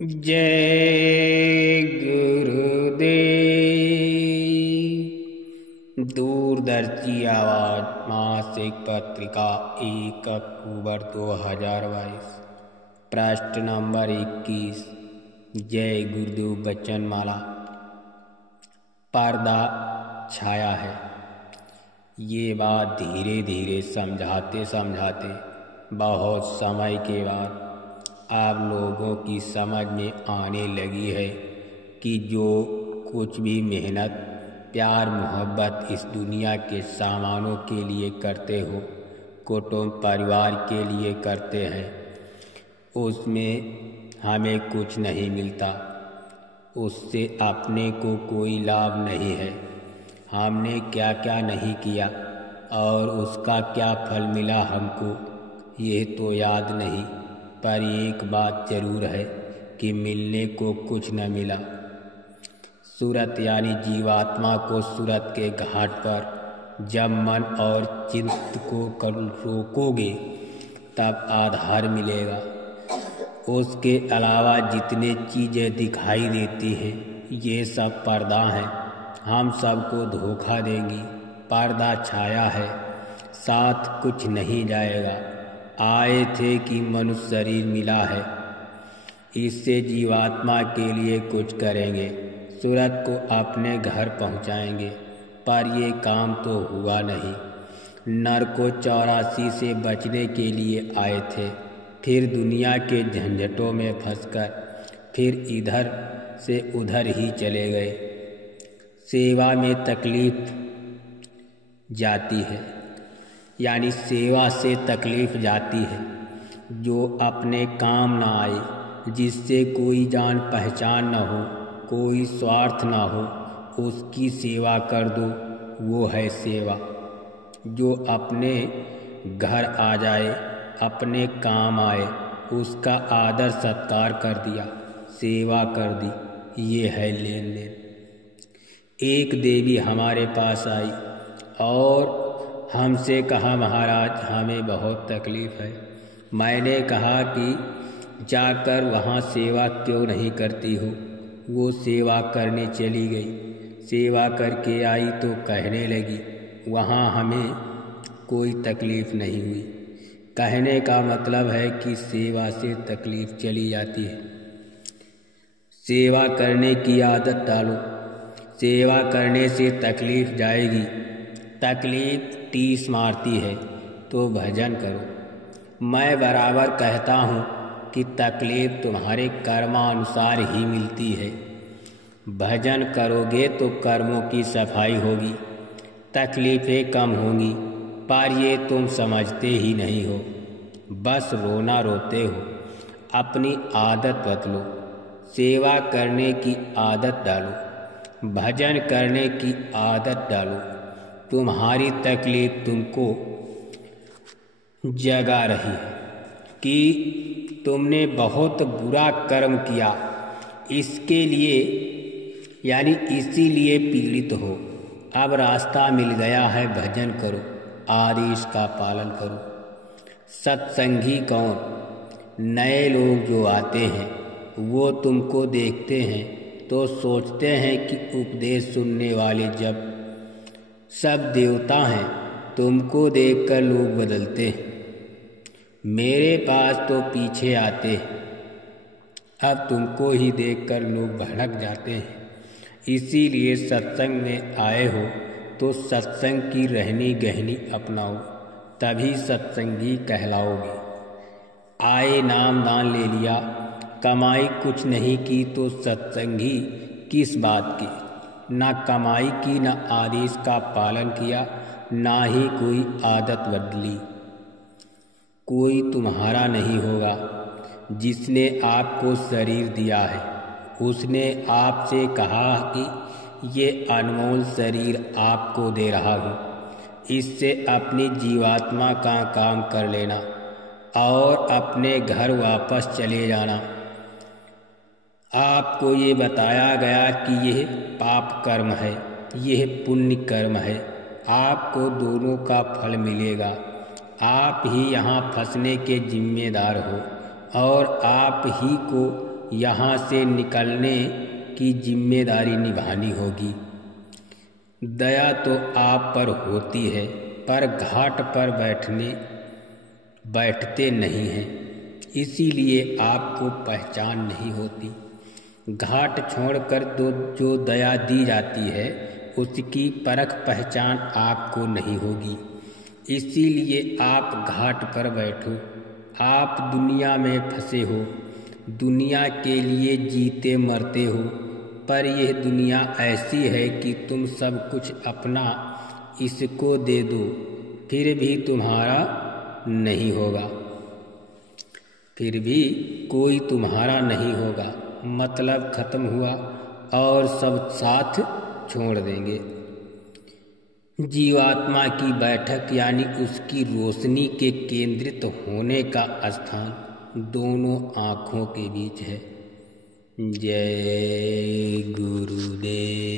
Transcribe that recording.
जय गुरुदेव। दूरदर्शी आवाज मासिक पत्रिका 1 अक्टूबर 2022, पृष्ठ नंबर 21। जय गुरुदेव बचनमाला। पर्दा छाया है। ये बात धीरे धीरे समझाते समझाते बहुत समय के बाद आप लोगों की समझ में आने लगी है कि जो कुछ भी मेहनत, प्यार, मोहब्बत इस दुनिया के सामानों के लिए करते हो, कुटुंब परिवार के लिए करते हैं, उसमें हमें कुछ नहीं मिलता। उससे अपने को कोई लाभ नहीं है। हमने क्या क्या नहीं किया और उसका क्या फल मिला हमको, यह तो याद नहीं। पर एक बात जरूर है कि मिलने को कुछ न मिला। सूरत यानी जीवात्मा को सूरत के घाट पर जब मन और चित्त को रोकोगे तब आधार मिलेगा। उसके अलावा जितने चीज़ें दिखाई देती हैं ये सब पर्दा हैं। हम सबको धोखा देंगी। पर्दा छाया है, साथ कुछ नहीं जाएगा। आए थे कि मनुष्य शरीर मिला है, इससे जीवात्मा के लिए कुछ करेंगे, सूरत को अपने घर पहुंचाएंगे। पर ये काम तो हुआ नहीं। नर को 84 से बचने के लिए आए थे, फिर दुनिया के झंझटों में फंसकर फिर इधर से उधर ही चले गए। सेवा में तकलीफ जाती है, यानी सेवा से तकलीफ जाती है। जो अपने काम ना आए, जिससे कोई जान पहचान न हो, कोई स्वार्थ ना हो, उसकी सेवा कर दो, वो है सेवा। जो अपने घर आ जाए, अपने काम आए, उसका आदर सत्कार कर दिया, सेवा कर दी, ये है लेन देन। एक देवी हमारे पास आई और हमसे कहा, महाराज हमें बहुत तकलीफ़ है। मैंने कहा कि जाकर वहाँ सेवा क्यों नहीं करती हो। वो सेवा करने चली गई। सेवा करके आई तो कहने लगी वहाँ हमें कोई तकलीफ़ नहीं हुई। कहने का मतलब है कि सेवा से तकलीफ़ चली जाती है। सेवा करने की आदत डालो, सेवा करने से तकलीफ़ जाएगी। तकलीफ़ टीस मारती है तो भजन करो। मैं बराबर कहता हूँ कि तकलीफ़ तुम्हारे कर्मानुसार ही मिलती है। भजन करोगे तो कर्मों की सफाई होगी, तकलीफ़ें कम होंगी। पर ये तुम समझते ही नहीं हो, बस रोना रोते हो। अपनी आदत बदलो, सेवा करने की आदत डालो, भजन करने की आदत डालो। तुम्हारी तकलीफ तुमको जगा रही है कि तुमने बहुत बुरा कर्म किया, इसके लिए यानी इसीलिए पीड़ित हो। अब रास्ता मिल गया है, भजन करो, आदेश का पालन करो। सत्संगी कौन? नए लोग जो आते हैं वो तुमको देखते हैं तो सोचते हैं कि उपदेश सुनने वाले जब सब देवता हैं। तुमको देखकर लोग बदलते हैं, मेरे पास तो पीछे आते हैं। अब तुमको ही देखकर लोग भड़क जाते हैं। इसीलिए सत्संग में आए हो तो सत्संग की रहनी गहनी अपनाओ, तभी सत्संगी कहलाओगे। आए नाम दान ले लिया, कमाई कुछ नहीं की तो सत्संगी किस बात की? ना कमाई की, ना आदेश का पालन किया, ना ही कोई आदत बदली। कोई तुम्हारा नहीं होगा। जिसने आपको शरीर दिया है उसने आपसे कहा कि ये अनमोल शरीर आपको दे रहा हूँ, इससे अपनी जीवात्मा का काम कर लेना और अपने घर वापस चले जाना। आपको ये बताया गया कि यह पाप कर्म है, यह पुण्य कर्म है। आपको दोनों का फल मिलेगा। आप ही यहाँ फंसने के जिम्मेदार हो और आप ही को यहाँ से निकलने की जिम्मेदारी निभानी होगी। दया तो आप पर होती है, पर घाट पर बैठते नहीं हैं, इसीलिए आपको पहचान नहीं होती। घाट छोड़कर जो दया दी जाती है उसकी परख पहचान आपको नहीं होगी, इसीलिए आप घाट पर बैठो। आप दुनिया में फंसे हो, दुनिया के लिए जीते मरते हो, पर यह दुनिया ऐसी है कि तुम सब कुछ अपना इसको दे दो, फिर भी तुम्हारा नहीं होगा, फिर भी कोई तुम्हारा नहीं होगा। मतलब खत्म हुआ और सब साथ छोड़ देंगे। जीवात्मा की बैठक यानी उसकी रोशनी के केंद्रित होने का स्थान दोनों आँखों के बीच है। जय गुरुदेव।